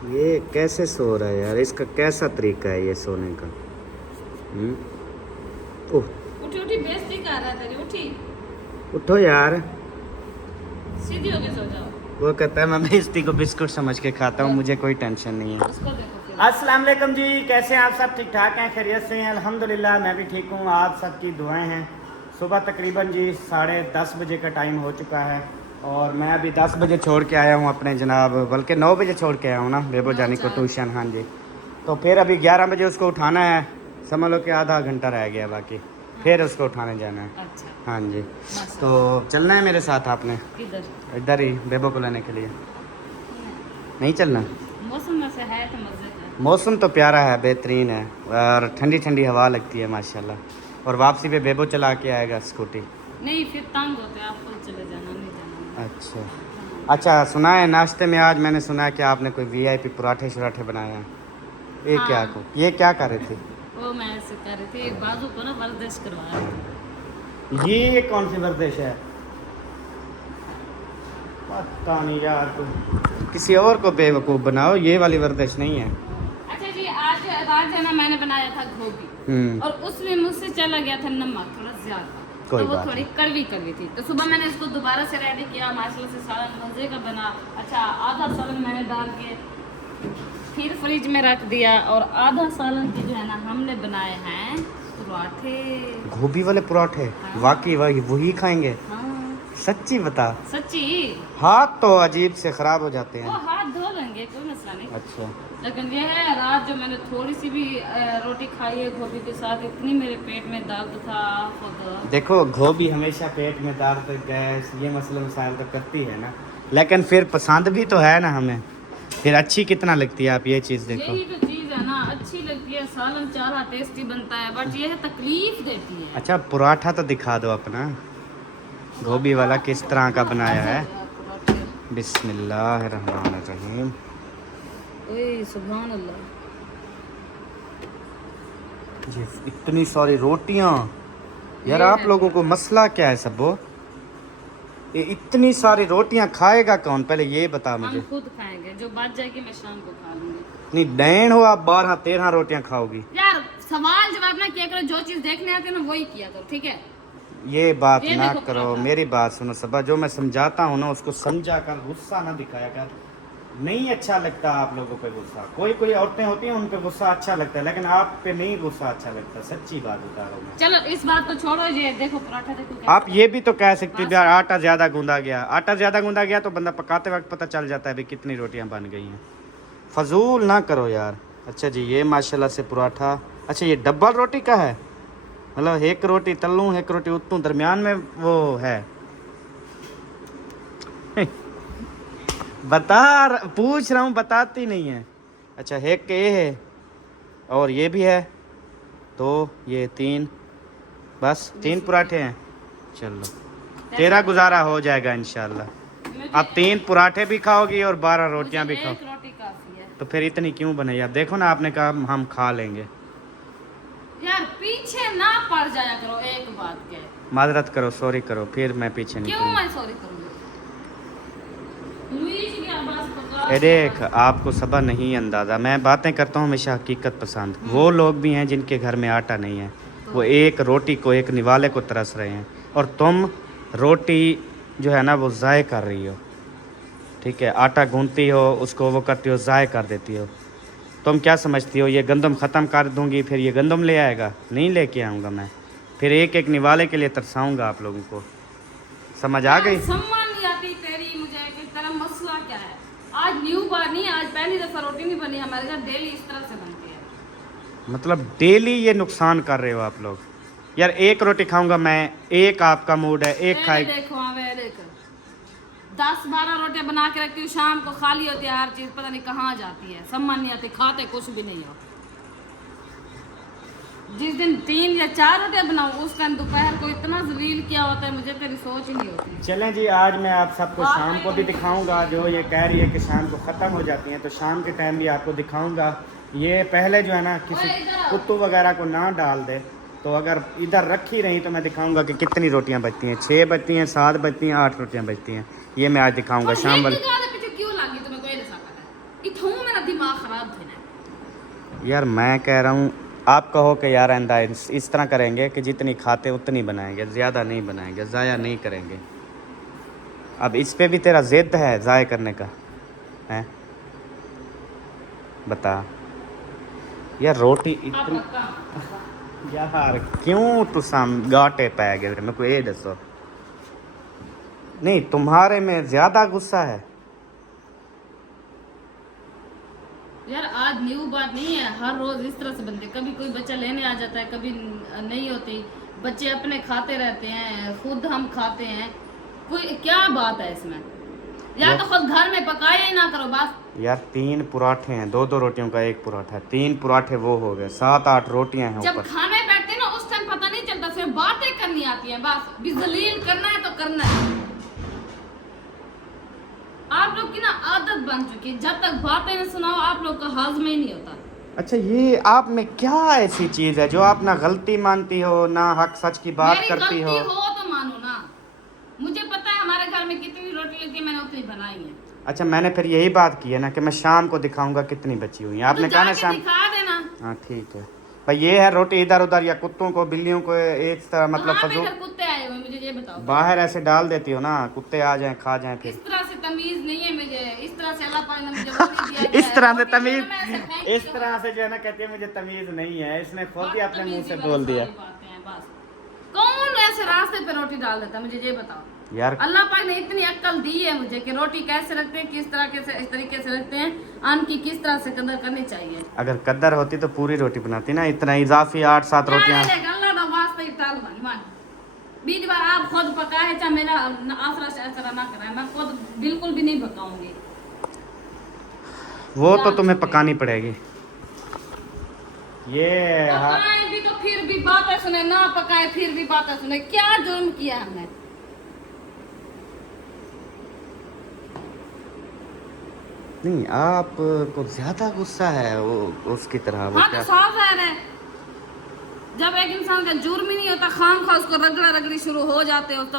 ये कैसे सो रहा है यार, इसका कैसा तरीका है ये सोने का? ओह उठी उठी बेइज्जती कर रहा है तेरी, उठी उठो यार। सीधी होके सो जाओ। वो कहता है मैं बेइज्जती को बिस्कुट समझ के खाता हूँ, मुझे कोई टेंशन नहीं है। उसको देखो फिर। अस्सलाम वालेकुम जी, कैसे हैं आप सब? ठीक ठाक हैं, खैरियत से हैं? अल्हम्दुलिल्लाह मैं भी ठीक हूँ, आप सबकी दुआएं हैं। सुबह तकरीबन जी 10:30 बजे का टाइम हो चुका है और मैं अभी 10 बजे छोड़ के आया हूँ अपने जनाब, बल्कि 9 बजे छोड़ के आया हूँ ना बेबो जानी को ट्यूशन। हाँ जी, तो फिर अभी 11 बजे उसको उठाना है, समझ लो कि आधा घंटा रह गया बाकी, फिर उसको उठाने जाना है। अच्छा हाँ जी, तो चलना है मेरे साथ आपने? किधर? इधर ही बेबो को लेने के लिए। नहीं चलना? मौसम में से है तो मजे का। मौसम तो प्यारा है, बेहतरीन है और ठंडी ठंडी हवा लगती है माशाल्लाह। और वापसी पे बेबो चला के आएगा स्कूटी। नहीं फिर तंग होते हैं, आप खुद चले जाना, नहीं जाना। अच्छा अच्छा, सुना है नाश्ते में आज मैंने सुना है कि आपने कोई वीआईपी पराठे शराठे बनाए हैं। ये हाँ। क्या को ये क्या कर रहे थे? वो मैं ऐसे कर रही थी, एक बाजू को ना वर्जिश करवा रही थी। ये कौन सी वर्जिश है? पता नहीं यार, तुम किसी और को बेवकूफ़ बनाओ, ये वाली वर्जिश नहीं है। अच्छा जी, आज रात है ना मैंने बनाया था गोभी और उसमें मुझसे चला गया था नमक थोड़ा ज्यादा, कोई तो वो बात थोड़ी कड़वी कड़वी थी। तो सुबह मैंने इसको दोबारा से रेडी किया, माशाल्लाह से सालन मजे का बना। अच्छा, आधा सालन मैंने डाल के फिर फ्रिज में रख दिया और आधा सालन की जो है ना हमने बनाए हैं पराठे। गोभी वाले पराठे? हाँ। वाकई वही खाएंगे? हाँ सच्ची बता? सच्ची। हाथ तो अजीब से खराब हो जाते वो हैं। हाथ धो लेंगे, कोई मसला नहीं। अच्छा, लेकिन ये है रात जो मैंने थोड़ी सी भी रोटी खाई है गोभी के साथ, इतनी मेरे पेट में दर्द था खुद। देखो गोभी हमेशा पेट में दर्द, गैस, ये मसले मसाइल तो करती है ना, लेकिन फिर पसंद भी तो है ना हमें, फिर अच्छी कितना लगती है, आप ये चीज़ देखो। यही तो चीज है ना, अच्छी लगती है, सालन चारा टेस्टी बनता है, बट ये है तकलीफ देती है। अच्छा, पराठा तो दिखा दो अपना, गोभी वाला किस तरह का बनाया है। बिस्मिल्लाहिर्रहमानिर्रहीम। ओए सुभान अल्लाह। ये इतनी सारी रोटियां यार, ये आप है लोगों को मसला क्या है सबो? ये इतनी सारी रोटियां खाएगा कौन, पहले ये बता मुझे। हम खुद खाएंगे, जो बच जाएगी मैं शाम को खा लूंगी। नहीं डैन हो आप, 12-13 रोटियां खाओगी? यार सवाल जवाब ना किया करो, जो चीज देखने आती है ना वही किया करो, ठीक है? ये बात ये ना देखो करो, पराठा। मेरी बात सुनो सबा, जो मैं समझाता हूँ ना उसको समझा कर, गुस्सा ना दिखाया कर। नहीं अच्छा लगता आप लोगों पे गुस्सा, कोई कोई औरतें होती हैं उन पे गुस्सा अच्छा लगता है, लेकिन आप पे नहीं गुस्सा अच्छा लगता, सच्ची बात बता रहा हूँ मैं। चलो इस बात को छोड़ो, ये देखो पराठा देखो कैसा आप ये भी तो कह सकते हैं यार आटा ज़्यादा गूंदा गया, आटा ज़्यादा गूंदा गया तो बंदा पकाते वक्त पता चल जाता है भाई कितनी रोटियां बन गई हैं। फजूल ना करो यार। अच्छा जी, ये माशाल्लाह से पराठा, अच्छा ये डबल रोटी का है, मतलब एक रोटी तलूँ एक रोटी उतूँ, दरमियान में वो है। पूछ रहा हूँ, बताती नहीं है। अच्छा, एक के ये है और ये भी है, तो ये 3, बस 3 पराठे हैं। चलो तेरा गुजारा हो जाएगा इंशाल्लाह। मुझे अब 3 पराठे भी खाओगी और 12 रोटियां भी मुझे खाओ, एक रोटी काफी है। तो फिर इतनी क्यों बनाई? आप देखो ना, आपने कहा हम खा लेंगे। यार पीछे ना पड़ जाया करो एक बात के। माजरत करो, सॉरी करो, फिर मैं पीछे नहीं क्यों पड़ूंगा। मैं सॉरी करूंगी? लुईस की आवाज पकड़। ए देख, आपको सबा नहीं अंदाज़ा, मैं बातें करता हूँ हमेशा हकीकत पसंद। वो लोग भी हैं जिनके घर में आटा नहीं है, वो एक रोटी को, एक निवाले को तरस रहे हैं, और तुम रोटी जो है ना वो ज़ाय कर रही हो। ठीक है, आटा गूंथती हो, उसको वो करती हो, ज़ाय कर देती हो। तुम क्या समझती हो ये गंदम ख़त्म कर दूंगी फिर ये गंदम ले आएगा? नहीं लेके आऊँगा मैं, फिर एक एक निवाले के लिए तरसाऊँगा आप लोगों को। समझ आ गई? सम्मान नहीं आती तेरी मुझे कि तेरा मसला क्या है। आज न्यू बार नहीं, आज पहली दफा रोटी नहीं बनी हमारे घर, डेली इस तरह से बनती है। मतलब डेली ये नुकसान कर रहे हो आप लोग यार। एक रोटी खाऊंगा मैं, एक आपका मूड है, एक खाएगी। देखो वे देखो 10-12 रोटियां बना के रखती हूँ, शाम को खाली होती है हर चीज, पता नहीं कहाँ जाती है, सम्मान नहीं आती, खाते कुछ भी नहीं हो। जिस दिन 3 या 4 रोटियां बनाऊं उस टाइम दोपहर को इतना जलील किया होता है, मुझे तेरी सोच ही नहीं होती। चलें जी, आज मैं आप सबको शाम को भी दिखाऊंगा, जो ये कह रही है कि शाम को ख़त्म हो जाती हैं, तो शाम के टाइम भी आपको दिखाऊंगा। ये पहले जो है ना किसी कुत्तू वगैरह को ना डाल दे, तो अगर इधर रखी रही तो मैं दिखाऊंगा कि कितनी रोटियां बचती हैं। 6 बचती हैं, 7 बचती हैं, 8 रोटियां बचती हैं, ये मैं आज दिखाऊंगा शाम वाले। क्यों लगी तुम्हें कोई नहीं सकता है इथों मेरा यार मैं कह रहा हूँ आप कहो कि यार आइंदा इस तरह करेंगे कि जितनी खाते उतनी बनाएंगे, ज़्यादा नहीं बनाएंगे, ज़ाया नहीं करेंगे। अब इस पे भी तेरा ज़िद है ज़ाया करने का है? बता यार रोटी आप इतनी पक्का यार क्यों तुसा गाटे पै गए मेरे को ये दसो। नहीं तुम्हारे में ज़्यादा गुस्सा है। यार आज न्यू बात नहीं है, हर रोज इस तरह से बनते, कभी कोई बच्चा लेने आ जाता है, कभी नहीं होती, बच्चे अपने खाते रहते हैं, खुद हम खाते हैं, कोई क्या बात है इसमें? या तो खुद घर में पकाया ही ना करो बस। यार 3 पराठे हैं, 2-2 रोटियों का 1 पराठा है, 3 पराठे वो हो गए, 7-8 रोटियां हैं जब ऊपर। खाने बैठते हैं ना उस टाइम पता नहीं चलता, फिर बातें करनी आती हैं, बस भी जलील करना है तो करना है। आप लोग की ना आदत बन चुकी है, जब तक बातें न सुनाओ आप लोग का हाजमा ही नहीं होता। अच्छा ये आप में क्या ऐसी चीज़ है जो आप ना गलती मानती हो ना हक सच की बात मेरी करती गलती हो? हो तो मानो ना, मुझे पता है हमारे घर में कितनी रोटी लगती है, मैंने उतनी बनाई है। अच्छा मैंने फिर यही बात की है ना कि मैं शाम को दिखाऊंगा कितनी बची हुई है, आपने तो कहा ना जाके शाम। दिखा देना। हाँ ठीक है भाई, ये है रोटी इधर उधर या कुत्तों को बिल्लियों को एक तरह मतलब कहाँ पे फजूल घर कुत्ते आए हुए मुझे ये बताओ। बाहर ऐसे डाल देती हो ना, कुत्ते आ जाएं खा जाएं फिर। इस तरह से तमीज नहीं है मुझे, इस तरह से अल्लाह पाक ने मुझे वो नहीं दिया इस तरह से रोटी जो है तमीज, ना मैं ऐसे फेंक इस दूँ। तरह से जो है ना कहती है मुझे तमीज नहीं है, इसने खुद ही अपने मुंह बदतमीजी से वाली बोल दिया। सारी बातें हैं बस। कौन ऐसे रास्ते पे रोटी डाल देता है मुझे ये बताओ। यार अल्लाह पाक ने इतनी अक्ल दी है मुझे कि रोटी कैसे रखते हैं, किस तरह के से इस तरीके से रखते हैं, अन्न की किस तरह से कदर करनी चाहिए। अगर कद्दर होती तो पूरी रोटी बनाती ना, इतना इजाफी 8-7 रोटियां। अल्लाह का वास्ता ही टाल मान बीच बार आप खुद पकाए, चाहे मेरा आसरा ऐसा ना कराए, मैं खुद बिल्कुल भी नहीं पकाऊंगी। वो तो तुम्हें पकानी पड़ेगी। ये पकाए भी तो फिर भी बातें सुने, ना पकाए फिर भी बातें सुने, क्या जुर्म किया हमने? नहीं आपको ज्यादा गुस्सा है वो उसकी तरह वो हाँ तो क्या। साफ जाहिर है, जब एक इंसान का जुर्म ही नहीं होता, खाम खा उसको रगड़ा रगड़ी शुरू हो जाते हो तो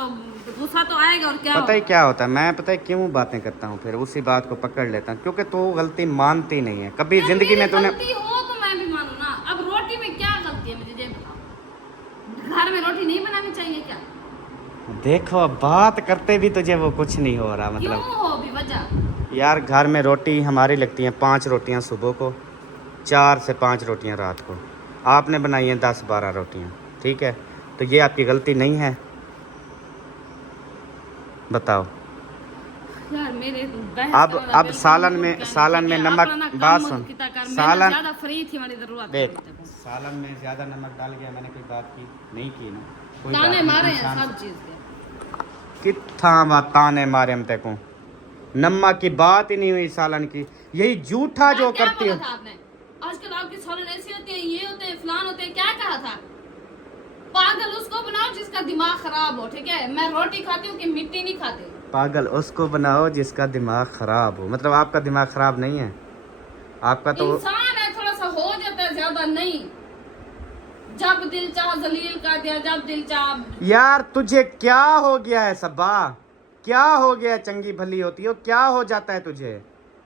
गुस्सा तो आएगा। और क्या पता ही होगा? क्या होता है, मैं पता है क्यों बातें करता हूँ फिर उसी बात को पकड़ लेता हूँ, क्योंकि तो गलती मानती नहीं है कभी यार जिंदगी मेरी में तूने। गलती हो तो मैं भी मानूं ना। अब रोटी में क्या गलती है मुझे ये बताओ, घर में रोटी नहीं बनानी चाहिए क्या? देखो बात करते भी तुझे वो कुछ नहीं हो रहा क्यों मतलब। हो भी वजह? यार घर में रोटी हमारी लगती हैं 5 रोटियां सुबह को, 4 से 5 रोटियां रात को, आपने बनाई हैं 10-12 रोटियां, ठीक है? तो ये आपकी गलती नहीं है? बताओ। यार मेरे अब सालन में नमक, बात सुन, सालन ज्यादा फ्री थी, हमारी जरूरत देख सालन में ज़्यादा नमक डाल गया, मैंने कोई बात की नहीं की ना, कोई बात ताने नहीं, मारे हैं इंसान सब चीज के। कितना बात ताने मारे हम तेको, नमक की बात ही नहीं हुई सालन की, यही झूठा जो क्या करती बोला हो। था आपने? आजकल आपकी सालन ऐसी होती है, ये होते हैं, फलान होते हैं, क्या कहा था? पागल उसको बनाओ जिसका दिमाग खराब हो, ठीक है? मैं रोटी खाती हूँ कि मिट्टी नहीं खाती। पागल उसको बनाओ जिसका दिमाग खराब हो, मतलब आपका दिमाग खराब नहीं है, आपका तो इंसान है, थोड़ा सा हो जाता है, ज्यादा नहीं। जब दिल चाह जलील कर दिया, जब दिल चाह। यार तुझे क्या हो गया है सबा, क्या हो गया है? चंगी भली होती हो, क्या हो जाता है तुझे?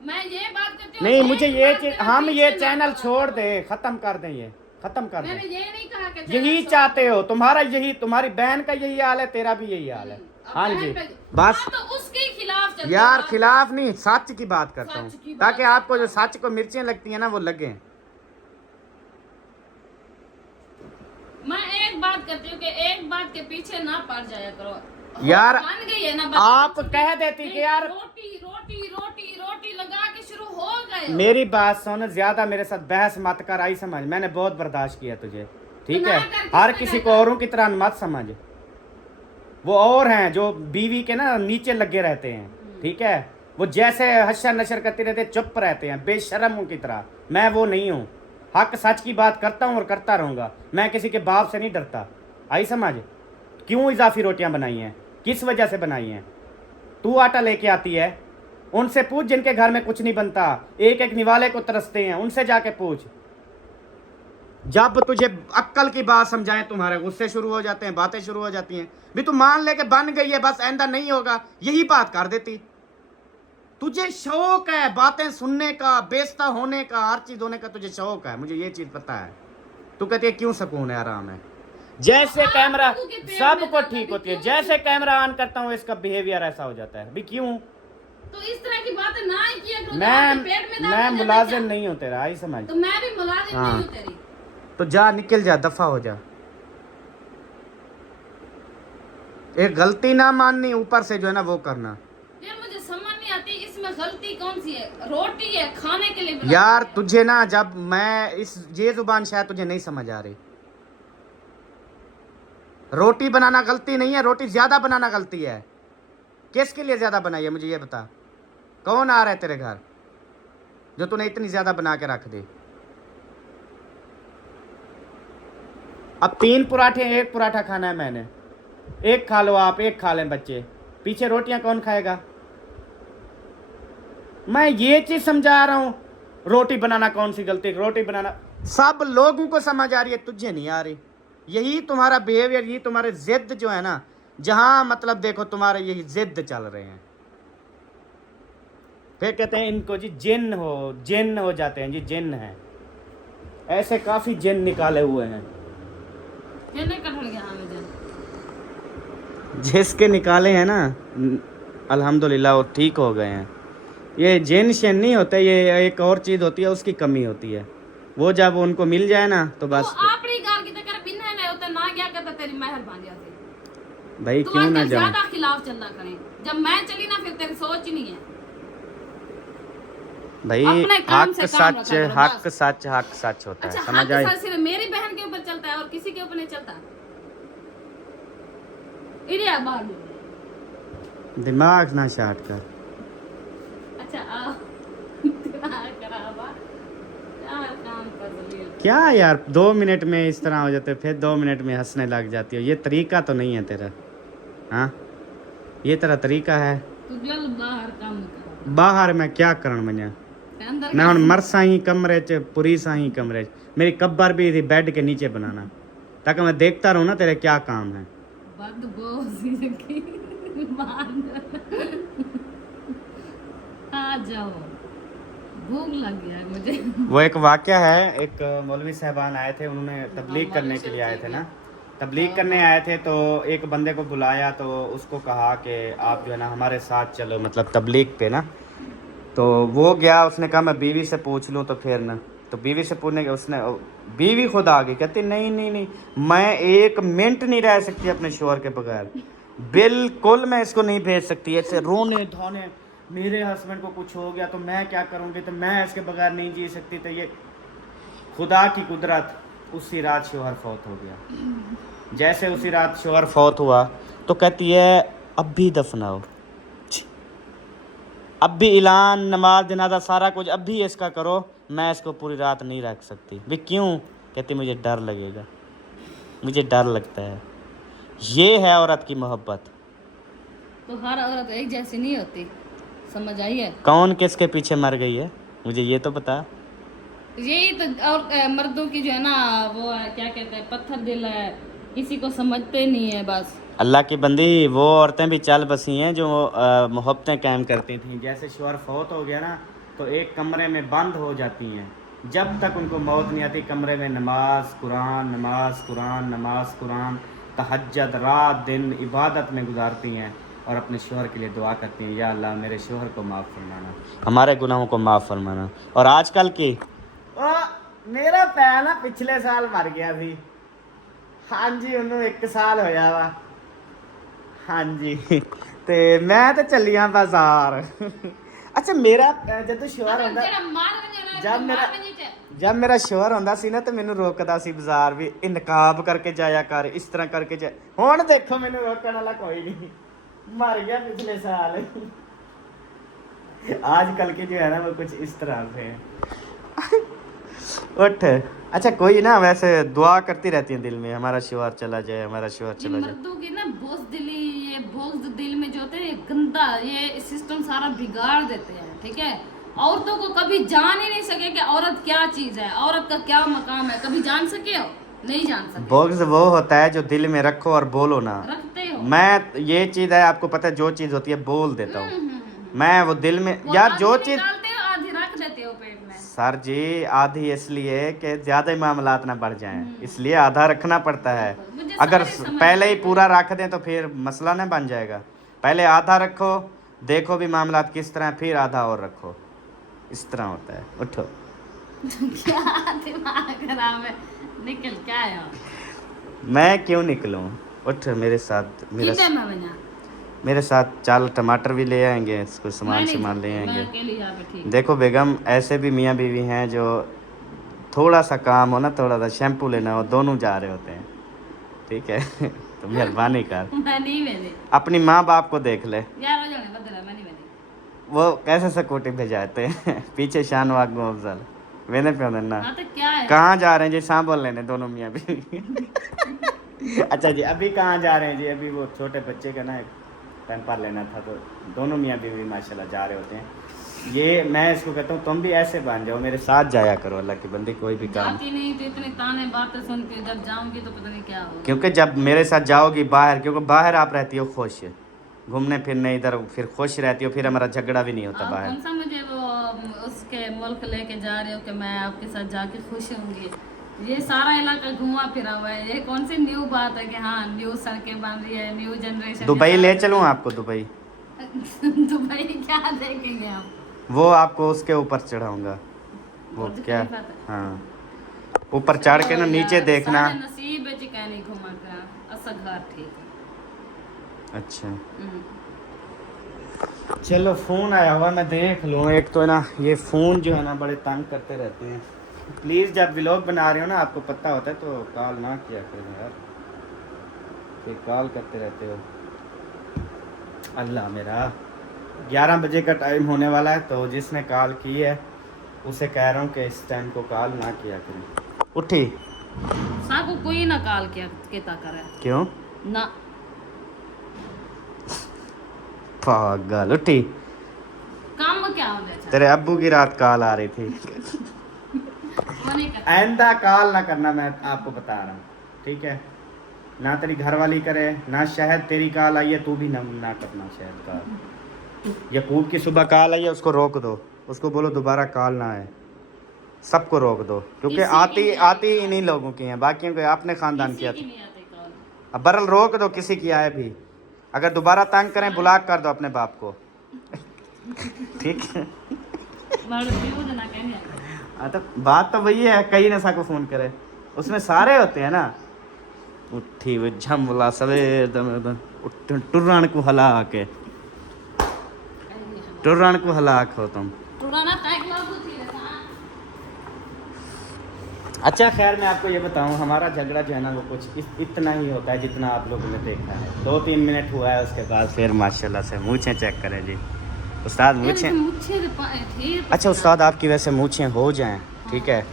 मैं ये बात करती हूँ, नहीं एक मुझे ये बात चीज, मेरा हम ये पीछे चैनल ना छोड़ पड़ा। दे, खत्म कर दें, ये खत्म कर मैंने दें। ये नहीं कहा कि यही चैनल चाहते हो, तुम्हारा यही, तुम्हारी बहन का यही हाल है, तेरा भी यही हाल है। अब हाँ बहन जी पे- बस हाँ, तो उसके खिलाफ चलते यार, हो। खिलाफ नहीं, सच की बात करता सच की हूँ, बात ताकि आपको जो सच को मिर्चें लगती हैं ना वो लगे। मैं एक बात करती हूँ कि एक बात के पीछे ना पड़ जाया करो यार बन गई है ना आप कह देती कि यार रोटी रोटी रोटी रोटी लगा के शुरू हो गए हो। मेरी बात सुन, ज्यादा मेरे साथ बहस मत कर, आई समझ, मैंने बहुत बर्दाश्त किया तुझे, ठीक तो है? ना कर, हर किसने किसी को कहा? औरों की तरह मत समझ, वो और हैं जो बीवी के ना नीचे लगे रहते हैं, ठीक है? वो जैसे हशर नशर करते रहते, चुप रहते हैं बेशरमों की तरह, मैं वो नहीं हूँ, हक सच की बात करता हूँ और करता रहूंगा, मैं किसी के बाप से नहीं डरता, आई समझ? क्यों इजाफी रोटियां बनाई हैं, किस वजह से बनाई हैं? तू आटा लेके आती है, उनसे पूछ जिनके घर में कुछ नहीं बनता, एक एक निवाले को तरसते हैं, उनसे जाके पूछ। जब तुझे अक्ल की बात समझाएं तुम्हारे गुस्से शुरू हो जाते हैं, बातें शुरू हो जाती हैं। भी तू मान ले के बन गई है, बस आइंदा नहीं होगा, यही बात कर देती। तुझे शौक है बातें सुनने का, बेइज्जत होने का, हर चीज होने का तुझे शौक है, मुझे ये चीज पता है। तू कहती है क्यों सुकून है, आराम है। जैसे कैमरा सबको ठीक होती है, जैसे कैमरा ऑन करता हूँ इसका बिहेवियर ऐसा हो जाता है। अभी क्यों? तो इस तरह की बातें ना ही किया करो। आपके पेट में मैं मुलाजिम नहीं हूँ तेरा, आई समझ। तो मैं भी मुलाजिम नहीं हूँ तेरी। तो जा, निकल जा, दफा हो जा। एक गलती ना माननी, ऊपर से जो है ना वो करना। यार मुझे समझ नहीं आती इसमें गलती कौन सी है। रोटी है खाने के लिए बनाई यार है। तुझे ना, जब मैं ये जुबान शायद तुझे नहीं समझ आ रही। रोटी बनाना गलती नहीं है, रोटी ज्यादा बनाना गलती है। किसके लिए ज्यादा बनाई है मुझे ये बता। कौन आ रहा है तेरे घर जो तूने इतनी ज्यादा बना के रख दी? अब 3 पराठे, 1 पराठा खाना है मैंने, 1 खा लो आप, 1 खा लें बच्चे, पीछे रोटियां कौन खाएगा? मैं ये चीज समझा रहा हूं, रोटी बनाना कौन सी गलती, रोटी बनाना सब लोगों को समझ आ रही है, तुझे नहीं आ रही। यही तुम्हारा बिहेवियर, यही तुम्हारे जिद जो है ना, जहां मतलब देखो तुम्हारे यही जिद चल रहे हैं। फिर कहते हैं इनको जी जिन हो जाते हैं जी, जिन है। ऐसे काफी जिन निकाले हुए हैं। ये नहीं कटल गया हमें जन। जिसके निकाले हैं ना अल्हम्दुलिल्लाह वो ठीक हो गए हैं। ये जिन शेन नहीं होते, ये एक और चीज होती है, उसकी कमी होती है। वो जब उनको मिल जाए ना तो बस। तो आपरी गाल की तकर बिना नहीं होता ना, क्या करता तेरी मेहरबानी से। भाई क्यों ना जाऊं? ज्यादा खिलाफ चलना करें। जब मैं चली ना फिर तेरी सोच ही नहीं है भाई। अपने काम हक से काम सच, रखा करो, हक बस। सच, हक सच होता है, अच्छा समझ आई? हक सिर्फ मेरी बहन के ऊपर चलता है और किसी के ऊपर नहीं चलता। इडिया बाहर दिमाग ना शार्ट कर। अच्छा आओ दिमाग खराब है। यार काम कर लिया। क्या यार 2 मिनट में इस तरह हो जाते, फिर 2 मिनट में हंसने लग जाती हो। ये तरीका तो नहीं है तेरा। हाँ ये तेरा तरीका है? तू जल बाहर काम कर। बाहर मैं क्या करण मजा, अंदर मैं हूँ मरसा ही कमरे च, पूरी सा ही कमरे च। मेरी कब्बर भी थी बेड के नीचे बनाना, ताकि मैं देखता रहूँ ना तेरे क्या काम है। बदबू सी की आ जाओ, भूख लग गया है मुझे। वो एक वाकया है, एक मौलवी साहबान आए थे, उन्होंने तबलीग करने के लिए आए थे ना, तबलीग करने आए थे। तो एक बंदे को बुलाया, तो उसको कहा कि आप जो है ना हमारे साथ चलो, मतलब तबलीग पे ना। तो वो गया, उसने कहा मैं बीवी से पूछ लूँ, तो फिर ना, तो बीवी से पूछने के उसने, बीवी खुद आ गई, कहती नहीं नहीं नहीं, मैं 1 मिनट नहीं रह सकती अपने शोहर के बगैर, बिल्कुल मैं इसको नहीं भेज सकती। ऐसे रोने धोने, मेरे हस्बैंड को कुछ हो गया तो मैं क्या करूँगी, तो मैं इसके बगैर नहीं जी सकती। तो ये खुदा की कुदरत, उसी रात शोहर फौत हो गया। जैसे उसी रात शोहर फौत हुआ तो कहती है अब भी दफनाओ, अब भी ऐलान, नमाज, जनाजा, सारा कुछ अब भी इसका करो, मैं इसको पूरी रात नहीं रख सकती। भी क्यों? कहती मुझे डर लगेगा, मुझे डर लगता है। ये है औरत की मोहब्बत। तो हर औरत एक जैसी नहीं होती, समझ आई है? कौन किसके पीछे मर गई है मुझे ये तो बता। यही तो। और मर्दों की जो है ना वो है, क्या कहते हैं, पत्थर दिल है, किसी को समझते नहीं है। बस अल्लाह की बंदी, वो औरतें भी चल बसी हैं जो मोहब्बतें कायम करती थीं। जैसे शोहर फौत हो गया ना, तो एक कमरे में बंद हो जाती हैं, जब तक उनको मौत नहीं आती। कमरे में नमाज कुरान, नमाज कुरान, नमाज कुरान, तहज्जुद, रात दिन इबादत में गुजारती हैं और अपने शोहर के लिए दुआ करती हैं, या अल्लाह मेरे शोहर को माफ़ फरमाना, हमारे गुनाहों को माफ़ फरमाना। और आजकल की मेरा भैन ना पिछले साल मर गया थी। हाँ जी, उन्होंने 1 साल होया वा। हाँ जी ते मैं तो चली हाँ बाजार। अच्छा मेरा जब शोहर होंदा, जब मेरा शोहर होंदा सी ना, तो मैनू रोकदा सी बाजार भी, इनकाब करके जाया कर, इस तरह करके जा। हुण देखो मैनू रोकने वाला कोई नहीं, मर गया पिछले साल। आजकल के जो है ना वो कुछ इस तरह से है। उठ। अच्छा कोई ना, वैसे दुआ करती रहती है दिल में, हमारा शोहर चला जाए, हमारा शोहर चला जाए। मर्दों की ना बोझदिली, ये बोझ दिल में जो होते हैं, ये गंदा ये सिस्टम सारा बिगाड़ देते हैं। ठीक है, औरतों को कभी जान ही नहीं सके कि औरत क्या चीज है, औरत का क्या मकाम है। कभी जान सके हो? नहीं जान सके। बोग्ज वो होता है जो दिल में रखो और बोलो ना। रखते हो। मैं ये चीज है, आपको पता है, जो चीज होती है बोल देता हूँ। मैं वो दिल में वो यार आधी जो चीज निकालते हो आधी रख देते हो पेट में। सर जी आधी इसलिए कि ज्यादा ही मामलात ना बढ़ जाएं, इसलिए आधा रखना पड़ता है। मुझे अगर सारी समझ पहले ही आती पूरा रख दें तो फिर मसला ना बन जाएगा। पहले आधा रखो, देखो भी मामलात किस तरह, फिर आधा और रखो, इस तरह होता है। उठो। क्या दिमाग खराब है, निकल क्या है आप? मैं क्यों निकलूं? उठ मेरे साथ, किधर मैं बना? मेरे साथ चाल टमाटर भी ले आएंगे, कुछ सामान मैं नहीं सामान ले जाती, मैं आएंगे। अकेली यहाँ पे ठीक। देखो बेगम, ऐसे भी मियाँ बीवी हैं जो थोड़ा सा काम हो ना, थोड़ा सा शैम्पू लेना हो, दोनों जा रहे होते हैं, ठीक है। तो मेहरबानी कर, मैं नहीं मैंने अपनी माँ बाप को देख ले, यार हो जाने बदला, मैं नहीं मैंने। वो कैसे स्कूटी भेजाते हैं। पीछे शान वाग अफजल वेने पे ना। हाँ तो क्या है? कहाँ जा रहे हैं जी? सांभल लेने दोनों मियाँ बीवी। अच्छा जी, अभी कहाँ जा रहे हैं जी? अभी वो छोटे बच्चे का ना एक पैम्पर लेना था, तो दोनों मियाँ बीवी माशाल्लाह जा रहे होते हैं। ये मैं इसको कहता हूँ तुम भी ऐसे बन जाओ, मेरे साथ जाया करो, अल्लाह की बंदी कोई भी काम। जाती नहीं तो इतने ताने बातें सुन के जब जाऊंगी तो पता नहीं क्या होगा। क्योंकि जब मेरे साथ जाओगी बाहर, क्योंकि बाहर आप रहती हो खुश, घूमने फिरने इधर फिर खुश रहती हो, फिर हमारा झगड़ा भी नहीं होता आप बाहर। कौन सा मुझे वो उसके मुल्क लेके जा रहे हो कि मैं आपके साथ जाके खुश होंगी? ये सारा इलाका घुमा फिरा हुआ है, ये कौन सी न्यू बात है कि हाँ न्यू सड़कें बन रही है, न्यू जनरेशन। दुबई ले चलूँ आपको? दुबई दुबई क्या देखेंगे आप? वो आपको उसके ऊपर चढ़ाऊंगा, वो बुर्ज क्या, खलीफा तक? हाँ ऊपर चढ़ के ना नीचे यार, देखना। सारे नसीब है जी कहने घुमा फिरा, असल घर ठीक है। अच्छा चलो, फोन आया हुआ, मैं देख लूँ। एक तो है ना ये फ़ोन जो है ना बड़े तंग करते रहते हैं। प्लीज़ जब व्लॉग बना रहे हो ना, आपको पता होता है तो कॉल ना किया करो यार, ये कॉल करते रहते हो। अल्लाह, मेरा 11 बजे का टाइम होने वाला है, तो जिसने कॉल की है उसे कह रहा हूँ कि इस टाइम को कॉल ना किया करें। उठी साको कोई ना कॉल किया केता करे क्यों? ना पागल, उठी। काम क्या हो गया? तेरे अब्बू की रात कॉल आ रही थी। वो नहीं करता। आइंदा कॉल ना करना, मैं आपको बता रहा हूँ, ठीक है? ना तेरी घरवाली करे, ना शायद तेरी कॉल आई है, तू भी ना करना शायद कॉल। यकूब की सुबह कॉल आई है, उसको रोक दो, उसको बोलो दोबारा कॉल ना आए, सबको रोक दो, क्योंकि किसी की आती नहीं आती इन्हीं लोगों की हैं, बाकियों के अपने ख़ानदान की किसी आती। की नहीं आती कॉल। अब बरल रोक दो, किसी की आए भी, अगर दोबारा तंग करें ब्लॉक कर दो अपने बाप को। ठीक है? बड़ व्यूज ना कहने। हाँ तो बात तो वही है, कई नशा को फ़ोन करे, उसमें सारे होते हैं ना। उठी वो झमला सवेर टुर्रान को हला के, टुर्रान को हला हो तुम। पुराना टाइम लागू थी रे सा। अच्छा खैर, मैं आपको ये बताऊं, हमारा झगड़ा जो है ना वो कुछ इतना ही होता है जितना आप लोगों ने देखा है। 2-3 मिनट हुआ है, उसके बाद फिर माशाल्लाह से मूछें चेक करें जी उस्ताद, मूछें। अच्छा उस्ताद, आपकी वैसे मूछें हो जाएं, ठीक है,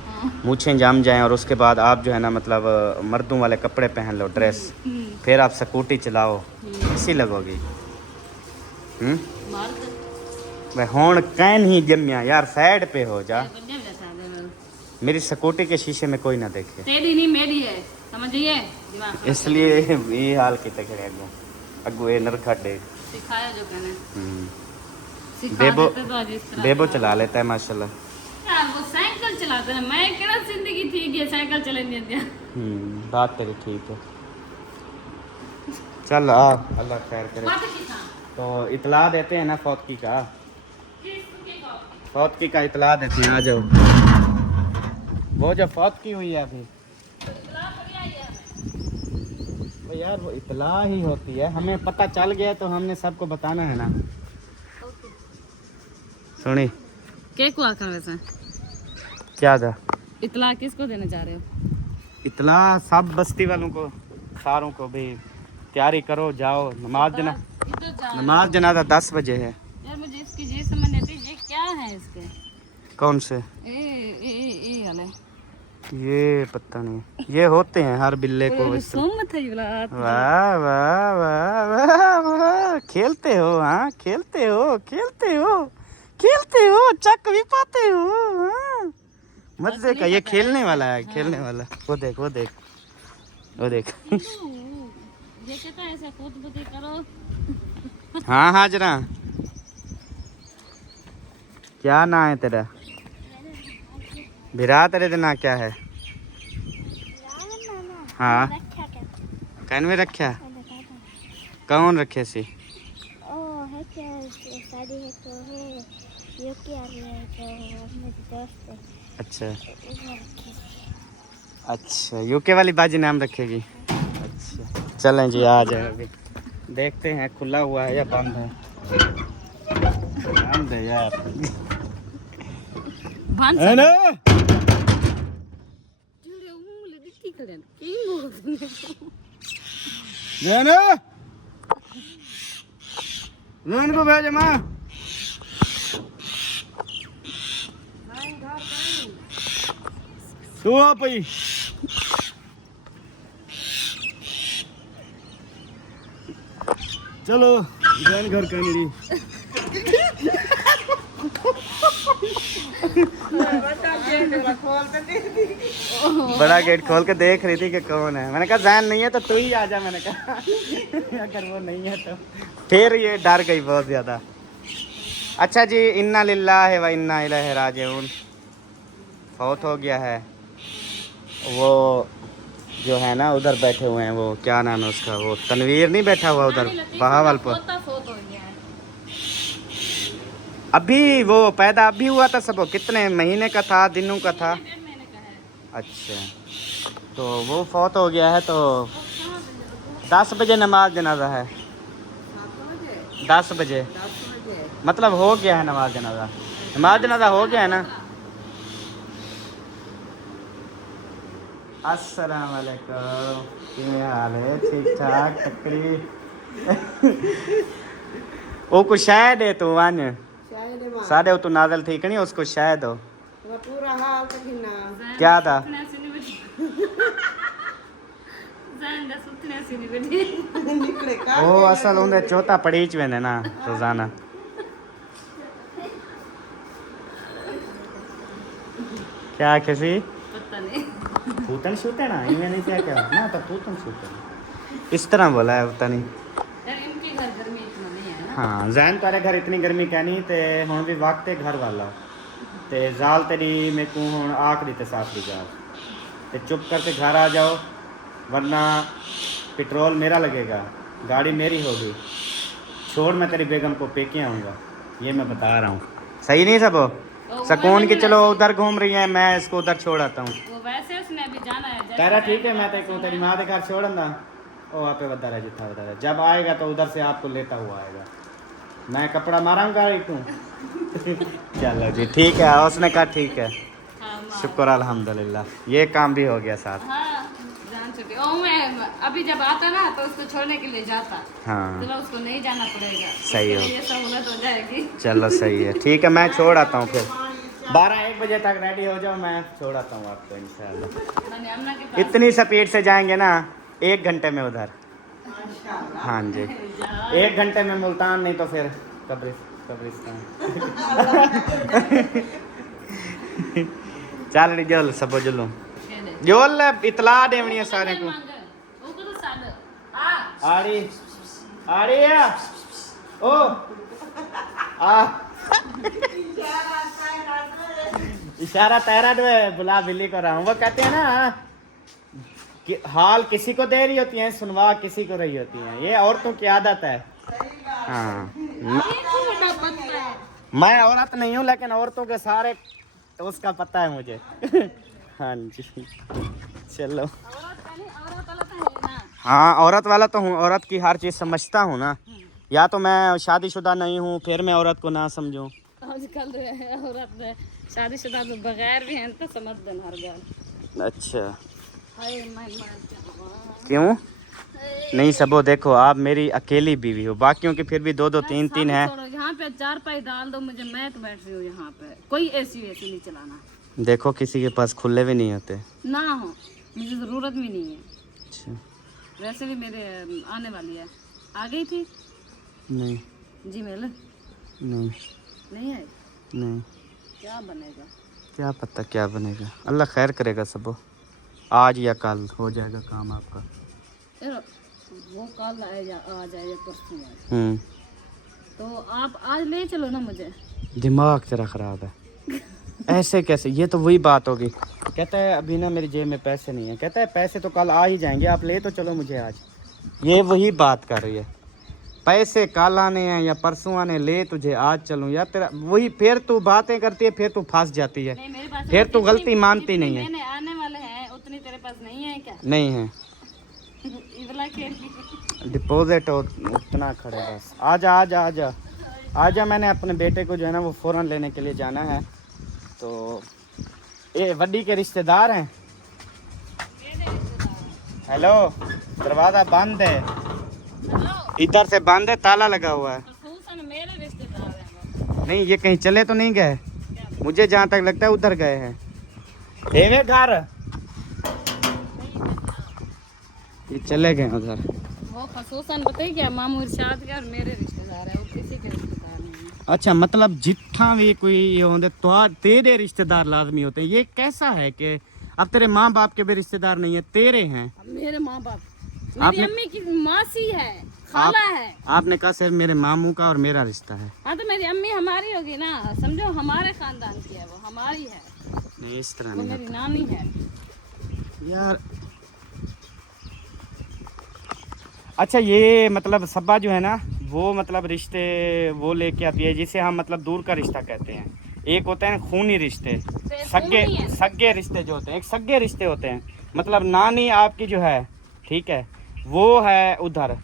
मूछें जम जाएं और उसके बाद आप जो है ना मतलब मर्दों वाले कपड़े पहन लो, ड्रेस, फिर आप स्कूटी चलाओ, कैसी लगोगी? मैं होण कैन ही जम्या यार, साइड पे हो जा, मेरी स्कूटी के शीशे में कोई ना देखे। तेरी नहीं मेरी है, समझिए दिमाग। इसलिए ये हाल की तक अगू अगू ये नरखड़े सिखाया जो कहने। सिखा बेबो देते तो आज इस तरह बेबो का। चला लेता है माशाल्लाह। यार वो साइकिल चलाते हैं, मैं क्या जिंदगी थी कि साइकिल चलाने दिया। बात तेरी ठीक है। चल आ, अल्लाह खैर करे। बात की था तो इतला देते हैं ना फौतकी का, किसके को? फौतकी का इतला देते हैं, आ जाओ। वो जो फौतकी हुई है अभी, इतला कभी आई है? तो यार वो इतला ही होती है, हमें पता चल गया तो हमने सबको बताना है ना। सुनी क्या को आकर वैसे क्या था? इतला किसको देने जा रहे हो? इतला सब बस्ती वालों को, सारों को भी तैयारी करो, जाओ नमाज जना, इधर जा। नमाज जनाजा 10 बजे है। यार मुझे इसकी ये समझ नहीं आती, ये क्या है इसके? कौन से? ए वाले ये पता नहीं, ये होते हैं हर बिल्ले को इस तरह। सुम थे वाला। वाह वाह वाह वाह वाह, खेलते हो, हाँ खेलते हो, खेलते हो, खेलते हो, चक भी पाते हो, हाँ। मजे का, ये खेलने वाला है, खेलने वाला। वो देख वो देख वो देख। ये कहता है ऐसे कूद करो। हाँ हाँ जरा क्या ना है तेरा? बिरा तेरे का ना क्या है? हाँ कैन में रखा? कौन रखे सी? अच्छा अच्छा, यूके वाली बाजी नाम रखेगी। अच्छा चलें जी, आ जाए अभी देखते हैं खुला हुआ है या बंद है। बंद है यार, है ना? को भेज मां तू आ पई चलो जैन घर कहीं बड़ा गेट खोल के देख रही थी कि कौन है। मैंने कहा जैन नहीं है तो तू ही आ जा। मैंने कहा अगर वो नहीं है तो फिर ये डर गई बहुत ज़्यादा। अच्छा जी, इन्ना लिल्लाहि व इन्ना इलैहि राजिऊन। फौत हो गया है वो जो है ना उधर बैठे हुए हैं, वो क्या नाम है उसका, वो तनवीर नहीं बैठा हुआ उधर बहावलपुर। अभी वो पैदा अभी हुआ था सब? कितने महीने का था, दिनों का था? अच्छा तो वो फौत हो गया है। तो 10 बजे नमाज जनाजा है। 10 बजे मतलब हो गया है नमाज जनाजा। नमाज जनाजा हो गया है ना। अस्सलाम वालेकुम, क्या हाल है? ठीक ठाक तकरी वो कुछ शायद है तो वन साढ़े तो नाजल ठीक नहीं, उसको शायद हो पूरा हाल तो क्या था? वो असल उन्हें चौथा पढ़ीच वेंदे ना रोजाना। क्या किसी पता नहीं। तूतन शूते ना इन्हें नहीं क्या क्या ना तो तूतन शूते इस तरह बोला है पता नहीं। यार इनके घर गर्मी इतना नहीं है ना। हाँ जैन तारे घर इतनी गर्मी क्या नहीं ते हुण भी वक्त है घर वाला ते जाल तेरी मेरे को हुण आखरी ते साफरी जाल ते चुप करके घर आ जाओ, वरना पेट्रोल मेरा लगेगा, गाड़ी मेरी होगी। छोड़ मैं तेरी बेगम को पेके आऊँगा, ये मैं बता रहा हूँ। सही नहीं सब सकून की चलो उधर घूम रही है, मैं इसको उधर छोड़ आता हूँ। वो वैसे उसने अभी जाना है। तेरा ठीक है, मैं तेरी माँ के घर छोड़ ना ओ आपे बता रहा जितना बता रहा। जब आएगा तो उधर से आपको लेता हुआ आएगा, मैं कपड़ा मारूंगा तू चलो जी ठीक है। उसने कहा ठीक है, शुक्र अल्हम्दुलिल्लाह ये काम भी हो गया साथ। हाँ जान चुकी मैं अभी जब आता ना तो उसको छोड़ने के लिए जाता। हाँ चलो उसको नहीं जाना पड़ेगा, सही हो, ये सहूलत हो जाएगी। चलो सही है ठीक है। मैं छोड़ आता हूँ फिर 12-1 बजे तक रेडी हो जाओ, मैं छोड़ आता हूँ आपको इंशाल्लाह। मैंने अम्मा के पास इतनी स्पीड से जाएंगे ना 1 घंटे में उधर। हाँ जी 1 घंटे में मुल्तान, नहीं तो फिर कब्रिस्तान चल रही जल सब जुलू जोल इतला देवनी है सारे को। आड़ी आड़ी ओ आ इशारा तेरा जो है बुला बिल्ली को रहा हूँ। वो कहते हैं ना कि हाल किसी को दे रही होती है, सुनवा किसी को रही होती है, ये औरतों की आदत है। हाँ मैं औरत नहीं हूँ लेकिन औरतों के सारे तो उसका पता है मुझे हाँ जी चलो। हाँ औरत वाला तो हूँ, औरत की हर चीज़ समझता हूँ ना। या तो मैं शादीशुदा नहीं हूँ फिर मैं औरत को ना समझूं। आजकल औरत शादीशुदा तो बगैर भी हैं तो समझ देना हर गाल। अच्छा हाय मैं मर जाऊँ। क्यों नहीं सबो देखो आप मेरी अकेली बीवी हो, बाकियों की फिर भी 2-2 3-3 है। यहाँ पे 4 पाई डाल दो मुझे, मैं तो बैठ रही हूँ यहाँ पे। कोई ऐसी वैसी नहीं चलाना। देखो किसी के पास खुले भी नहीं होते ना हो, मुझे ज़रूरत भी नहीं है। अच्छा वैसे भी मेरे आने वाली है। आ गई थी नहीं जी मेल नहीं नहीं आई। नहीं क्या बनेगा क्या पता क्या बनेगा, अल्लाह खैर करेगा सबो। आज या कल हो जाएगा काम आपका। यार वो कल आ जाए या परसों आए तो आप आज ले चलो ना मुझे। दिमाग तेरा ख़राब है। ऐसे कैसे? ये तो वही बात होगी। कहता है अभी ना मेरी जेब में पैसे नहीं है। कहता है पैसे तो कल आ ही जाएंगे, आप ले तो चलो मुझे आज। ये वही बात कर रही है, पैसे कल आने हैं या परसों आने, ले तुझे आज चलूँ या तेरा वही। फिर तू बातें करती है, फिर तू फंस जाती है, नहीं, मेरे पास फिर तू जितनी- गलती मानती नहीं है। जितनी आने वाले हैं उतनी तेरे पास नहीं है क्या? नहीं है, इवला खेल डिपॉजिट उतना खड़े बस। आजा आजा आजा आजा। मैंने अपने बेटे को जो है ना वो फ़ौरन लेने के लिए जाना है। तो ये वड्डी के रिश्तेदार हैं। हेलो, दरवाज़ा बंद है, इधर से बंद है, ताला लगा हुआ है। खसूसन मेरे रिश्तेदार हैं वो। नहीं, ये कहीं चले तो नहीं गए? मुझे जहाँ तक लगता है उधर गए हैं। देवे घर ये चले गए उधर। वो खसूसन बताइए क्या, मामू इरशाद के और मेरे रिश्तेदार है, वो किसी के रिश्तेदार नहीं है। अच्छा, मतलब जितना भी कोई ये होंगे तो तेरे रिश्तेदार लाजमी होते हैं। ये कैसा है कि अब तेरे माँ बाप के भी रिश्तेदार नहीं है, तेरे हैं? अब मेरे माँ बाप, मेरी अम्मी की मासी है, खाला है। आपने कहा सिर्फ मेरे मामू का और मेरा रिश्ता है। हाँ तो मेरी अम्मी हमारी होगी ना, समझो हमारे खानदान की है, वो हमारी है, नहीं, इस तरह वो नहीं मेरी नानी है। यार। अच्छा, ये मतलब सब्बा जो है ना वो मतलब रिश्ते वो लेके आती है जिसे हम मतलब दूर का रिश्ता कहते हैं। एक होते हैं खूनी रिश्ते, सगे सगे रिश्ते जो होते हैं। एक सगे रिश्ते होते हैं, मतलब नानी आपकी जो है, ठीक है, वो है उधर।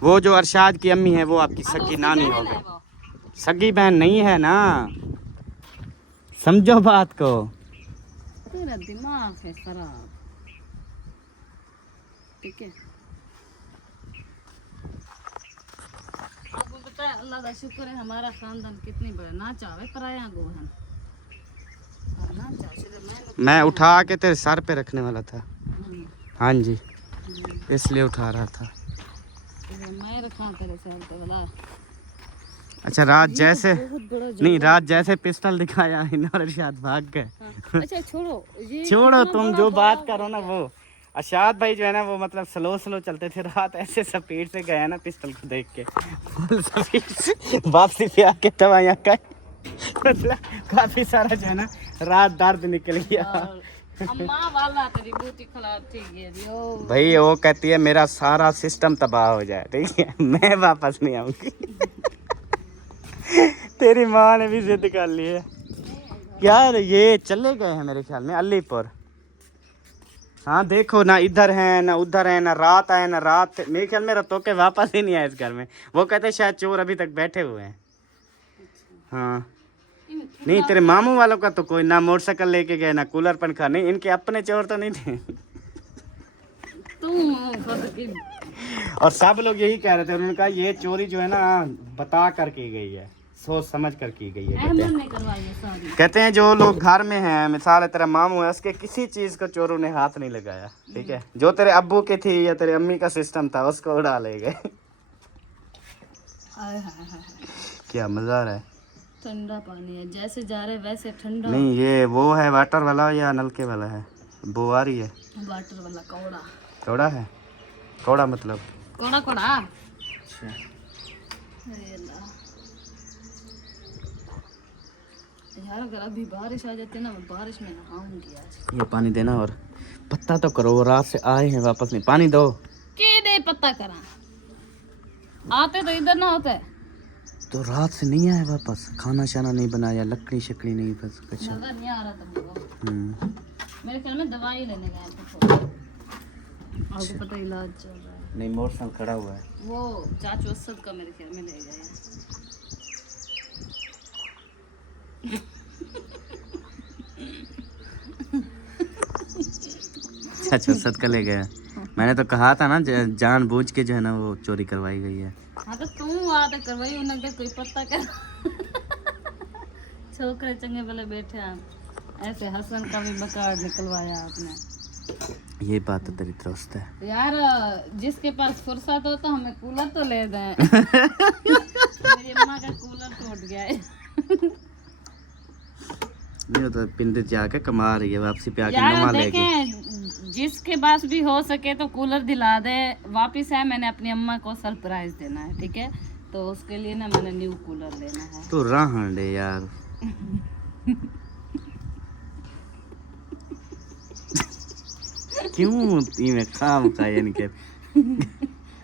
वो जो अरशाद की अम्मी है वो आपकी हाँ, तो सगी उसकी नानी बहन हो है गई। वो। सगी बहन नहीं है ना, समझो बात को। तेरा दिमाग है खराब, ठीक है। आपको पता है, अल्लाह का शुक्र है हमारा खानदान कितनी बड़ा, ना चाहे पराया गोहन, और ना चाहे सिर्फ मैं उठा के तेरे सर पे रखने वाला था। हाँ जी, इसलिए उठा रहा था। मैं रखा तेरे सर पे वाला। अच्छा, रात जैसे बहुत बड़ा नहीं, रात जैसे पिस्टल दिखाया इन्होंने अरशाद भाग गए। हाँ। अच्छा छोड़ो ये, छोड़ो, कितना तुम बड़ा जो बात बाग करो ना वो। अरशाद भाई जो है ना वो मतलब स्लो स्लो चलते थे, रात ऐसे स्पीड से गया ना पिस्टल को देख के, फुल स्पीड से वापसी पे आके दवाइयाँ का मतलब काफी सारा जो है ना रात दर्द निकल गया। और अम्मा वाला तेरी बूटी खराब थी ये दियो। भाई वो कहती है मेरा सारा सिस्टम तबाह हो जाए, ठीक है, मैं वापस नहीं आऊंगी। तेरी माँ ने भी जिद कर ली है। यार ये चले गए हैं मेरे ख्याल में अलीपुर। हाँ देखो, ना इधर है ना उधर है, ना रात आए ना रात। मेरे ख्याल में रतो के वापस ही नहीं आए इस घर में। वो कहते हैं शायद चोर अभी तक बैठे हुए हैं। हाँ, नहीं तेरे मामू वालों का तो कोई ना मोटरसाइकिल लेके गए ना कूलर पंखा, नहीं इनके अपने चोर तो नहीं थे। तुम खुद की और सब लोग यही कह रहे थे, उन्होंने कहा ये चोरी जो है ना बता कर की गई है, सोच समझ कर की गई है। कहते अहमद हैं, ने करवाई है सारी। कहते हैं जो लोग घर में हैं, मिसाल है तेरा मामू है, उसके किसी चीज को चोरों ने हाथ नहीं लगाया, ठीक है। जो तेरे अब्बू की थी या तेरे अम्मी का सिस्टम था उसको उड़ा ले गए। हाय हाय हाय, क्या मजा आ रहा है। ठंडा पानी है, जैसे जा रहे वैसे ठंडा। नहीं, ये वो है वाटर वाला या नलके वाला है? वो आ रही है वाटर वाला कौड़ा। कौड़ा है? कौड़ा मतलब कौड़ा कौड़ा। अच्छा। अरे अल्लाह। यार अगर अभी बारिश आ जाती ना, मैं बारिश में नहाऊंगी आज। ये पानी देना और पत्ता तो करो, वो रात से आए हैं वापस नहीं, पानी दो। के दे पत्ता करा, आते तो इधर ना होते। तो रात से नहीं आए वापस, खाना शाना नहीं बनाया, लकड़ी शकड़ी नहीं, बस कुछ। नजर नहीं आ रहा था मेरे हम्म, मेरे ख्याल में दवाई लेने गए थे तो। आपको पता इलाज चल रहा है। नहीं मोटरसाइकिल खड़ा हुआ है। वो चाचू असद का मेरे ख्याल में ले गए। अच्छा, सदका ले गया। मैंने तो कहा था ना जानबूझ के जो है ना वो चोरी करवाई गई है। हाँ तो तुम आते करवाई उन्हें क्या कोई पता कर। छोकरे चंगे वाले बैठे आप, ऐसे हसन का भी बकार निकलवाया आपने। ये बात तो तेरी दुरुस्त है यार जिसके पास फुर्सत हो तो हमें कूलर तो ले दें। मेरी अम्मा का कूलर टूट गया है। नहीं तो पिंड जाके कमा रही है, वापसी पे आके यार नुमा लेगी। देखें, जिसके पास भी हो सके तो कूलर दिला दे। वापिस है, मैंने अपनी अम्मा को सरप्राइज देना है, ठीक है। तो उसके लिए ना मैंने न्यू कूलर लेना है। तो रहन दे यार। क्यों इनमें काम का यानी के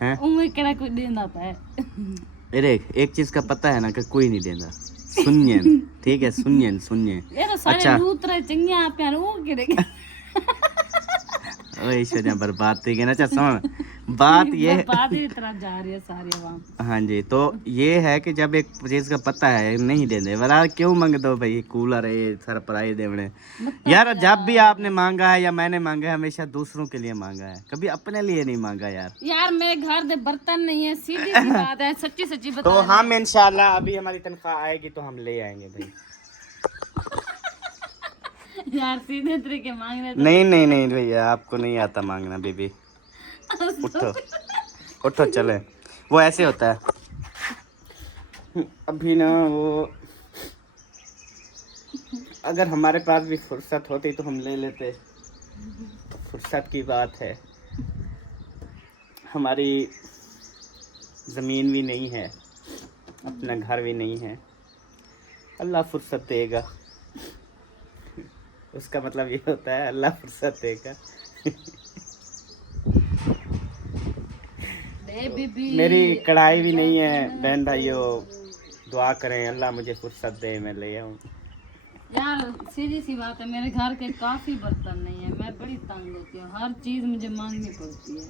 हैं? उम्र केड़ा कोई दिन आता है। अरे एक चीज का पता है ना कि कोई नहीं देता, सुनिए ठीक है, सुनिए ये तो सारे अच्छा लूतरे चंगिया आप यार वो केड़े ओए ऐश्वर्या बर्बाद थी ना। अच्छा सुन बात ये बर्बादी की तरफ जा रही है सारी आवाम। हाँ जी, तो ये है कि जब एक चीज का पता है नहीं दे दे बरा क्यों मांग दो भाई, कूलर है ये सरप्राइज देवने यार। जब भी आपने मांगा है या मैंने मांगा है हमेशा दूसरों के लिए मांगा है, कभी अपने लिए नहीं मांगा यार। यार मेरे घर दे बर्तन नहीं है, सीधी सी बात है, सच्ची सच्ची बता। तो हम इंशाल्लाह अभी हमारी तनख्वाह आएगी तो हम ले आएंगे भाई। यार सीधे तरीके मांगने तो नहीं भैया आपको नहीं आता मांगना बेबी। उठो उठो चले, वो ऐसे होता है अभी ना। वो अगर हमारे पास भी फुर्सत होती तो हम ले लेते, फुर्सत की बात है। हमारी ज़मीन भी नहीं है, अपना घर भी नहीं है, अल्लाह फुर्सत देगा। उसका मतलब ये होता है अल्लाह फुर्सत देगा। मेरी कढ़ाई भी नहीं है बहन भाइयों, दुआ करें अल्लाह मुझे फुर्सत दे, मैं ले आऊँ। यार सीधी सी बात है, मेरे घर के काफी बर्तन नहीं है, मैं बड़ी तंग होती हूँ, हर चीज मुझे मांगनी पड़ती है।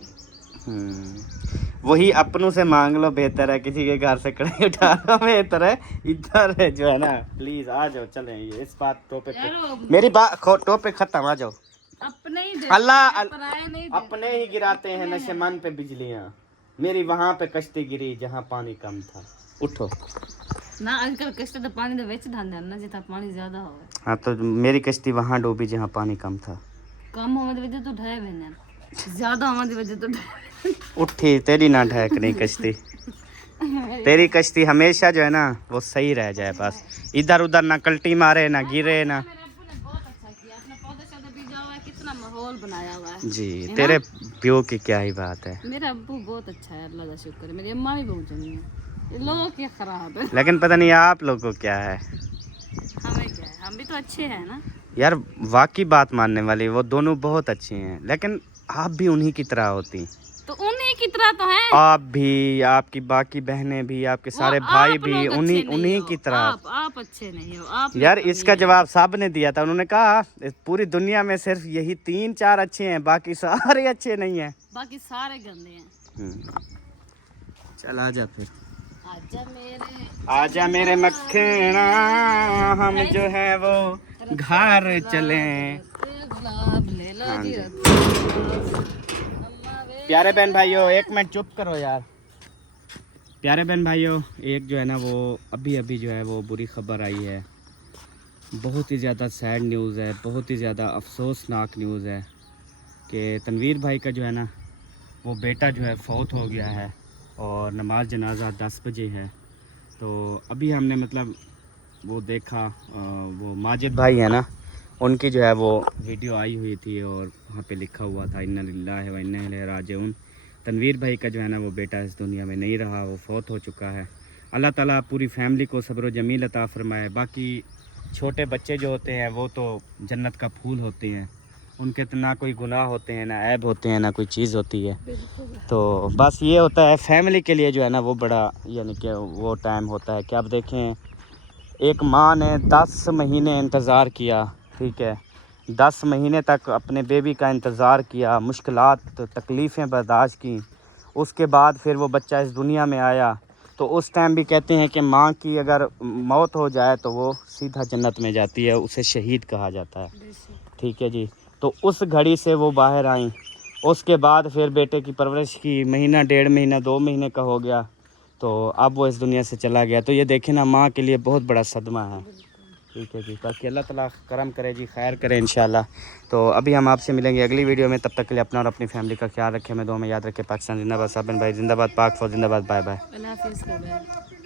वही अपनों से मांग लो, बेहतर है किसी के घर से कढ़ाई उठा लो, बेहतर है। इधर है जो है ना, प्लीज आ जाओ चलें, ये इस बात टॉपिक मेरी बात टॉपिक खत्म, आ जाओ। अपने ही अल्लाह पराये नहीं अपने ही गिराते हैं नशेमन पे बिजलियां, मेरी वहां पे कश्ती गिरी जहां पानी कम था। उठो ना आजकल कश्ती तो पानी दे विच धांदे ना, जिथा पानी ज्यादा होवे। हाँ तो मेरी कश्ती वहां डूबी जहां पानी कम था। कम होवे दे वजह तो ढहे वेने, ज्यादा होवे दे वजह तो ढहे। उठी तेरी ना ढहक नहीं कश्ती, तेरी कश्ती हमेशा जो है ना वो सही रह जाए, बस इधर उधर ना कल्टी मारे ना गिरे ना। मेरे अब्बू ने बहुत अच्छा किया, अपने पौधे शौधे बीजा हुआ है, कितना माहौल बनाया हुआ है जी, तेरे प्यो की क्या ही बात है। मेरा अब्बू बहुत अच्छा है, अल्लाह का शुक्र है। मेरी अम्मा भी बहुत चंगी है, ये लोगों की खराब है। लेकिन पता नहीं आप लोगों को क्या है, हमें क्या है, हम भी तो अच्छे हैं ना यार वाकई बात मानने वाली वो दोनों बहुत अच्छे हैं, लेकिन आप भी उन्हीं की तरह होती, तो उन्हीं की तरह तो हैं आप भी, आपकी बाकी बहनें भी, आपके सारे भाई भी उन्हीं की तरह। आप अच्छे नहीं हो, आप यार इसका जवाब सब ने दिया था, उन्होंने कहा पूरी दुनिया में सिर्फ यही 3-4 अच्छे हैं, बाकी सारे अच्छे नहीं हैं, बाकी सारे गंदे हैं। चल आजा फिर, आजा मेरे मक्खना, हम जो है वो घर चलें। गुलाब ले लो हाँ जी। जी। प्यारे बहन भाइयों एक मिनट चुप करो यार। प्यारे बहन भाइयों एक जो है ना वो अभी जो है वो बुरी खबर आई है, बहुत ही ज़्यादा सैड न्यूज़ है, बहुत ही ज़्यादा अफसोसनाक न्यूज़ है कि तनवीर भाई का जो है ना वो बेटा जो है फौत हो गया है और नमाज जनाजा 10 बजे है। तो अभी हमने मतलब वो देखा, वो माजिद भाई है ना उनकी जो है वो वीडियो आई हुई थी और वहाँ पे लिखा हुआ था इन्ना लिल्लाहि व इन्ना इलैहि राजिऊन। तनवीर भाई का जो है ना वो बेटा इस दुनिया में नहीं रहा, वो फौत हो चुका है। अल्लाह ताला पूरी फैमिली को सब्र व जमील अता फरमाए। बाकी छोटे बच्चे जो होते हैं वो तो जन्नत का फूल होते हैं, उनके तो ना कोई गुनाह होते हैं, ना ऐब होते हैं, ना कोई चीज़ होती है। तो बस ये होता है फैमिली के लिए जो है ना वो बड़ा यानी कि वो टाइम होता है कि आप देखें एक माँ ने 10 महीने इंतज़ार किया, ठीक है, 10 महीने तक अपने बेबी का इंतज़ार किया, मुश्किलात तकलीफ़ें बर्दाश्त की, उसके बाद फिर वो बच्चा इस दुनिया में आया। तो उस टाइम भी कहते हैं कि माँ की अगर मौत हो जाए तो वो सीधा जन्नत में जाती है, उसे शहीद कहा जाता है, ठीक है जी। तो उस घड़ी से वो बाहर आई, उसके बाद फिर बेटे की परवरिश की, महीना 1.5 महीना 2 महीने का हो गया, तो अब वो इस दुनिया से चला गया। तो ये देखें ना माँ के लिए बहुत बड़ा सदमा है, ठीक है जी। बाकी अल्लाह ताला करम करे जी, खैर करे इंशाल्लाह। तो अभी हम आपसे मिलेंगे अगली वीडियो में, तब तक के लिए अपना और अपनी फैमिली का ख्याल रखें, हमें दुआ में याद रखें। पाकिस्तान जिंदाबाद, साबिन भाई जिंदाबाद, पाक फौज जिंदाबाद, बाय बाय। अल्लाह हाफिज़।